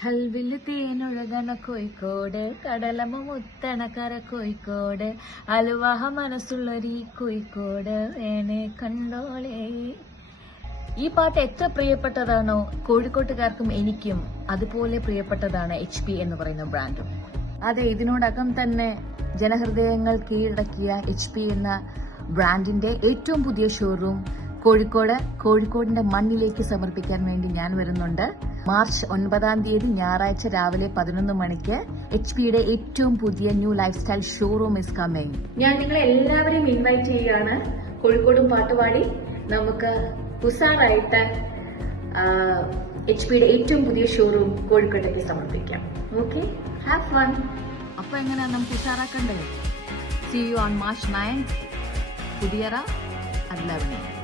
കൽവില് തേനൊഴുകണ കോഴിക്കോട്, കടലമ മുത്തണക്കര കോഴിക്കോട്, അലുവാഹ മനസ്സുള്ളൊരീ കോഴിക്കോട് വേണേ കണ്ടോളേ. ഈ പാട്ട് എത്ര പ്രിയപ്പെട്ടതാണോ കോഴിക്കോട്ടുകാർക്കും എനിക്കും അതുപോലെ പ്രിയപ്പെട്ടതാണ് HP എന്ന് പറയുന്ന ബ്രാൻഡും. അതെ, ഇതിനോടകം തന്നെ ജനഹൃദയങ്ങൾ കീഴടക്കിയ HP എന്ന ബ്രാൻഡിന്റെ ഏറ്റവും പുതിയ ഷോറൂം കോഴിക്കോടിന്റെ മണ്ണിലേക്ക് സമർപ്പിക്കാൻ വേണ്ടി ഞാൻ വരുന്നുണ്ട്. മാർച്ച് 9 ഞായറാഴ്ച രാവിലെ 11 മണിക്ക് HPയുടെ ഏറ്റവും പുതിയ new life style showroom is coming. ഞാൻ നിങ്ങളെ എല്ലാവരെയും ഇൻവൈറ്റ് ചെയ്യുകയാണ്. കോഴിക്കോടും പാട്ടുപാടി നമുക്ക് ഉസാറായിട്ട് HPയുടെ ഏറ്റവും പുതിയ ഷോറൂം കോഴിക്കോട്ടേക്ക് സമർപ്പിക്കാം. Okay, have fun. അപ്പൊ എങ്ങനെയാ നമുക്ക് ഉഷാറാക്കണ്ടേ? See you on March 9, Puthiyara at 11.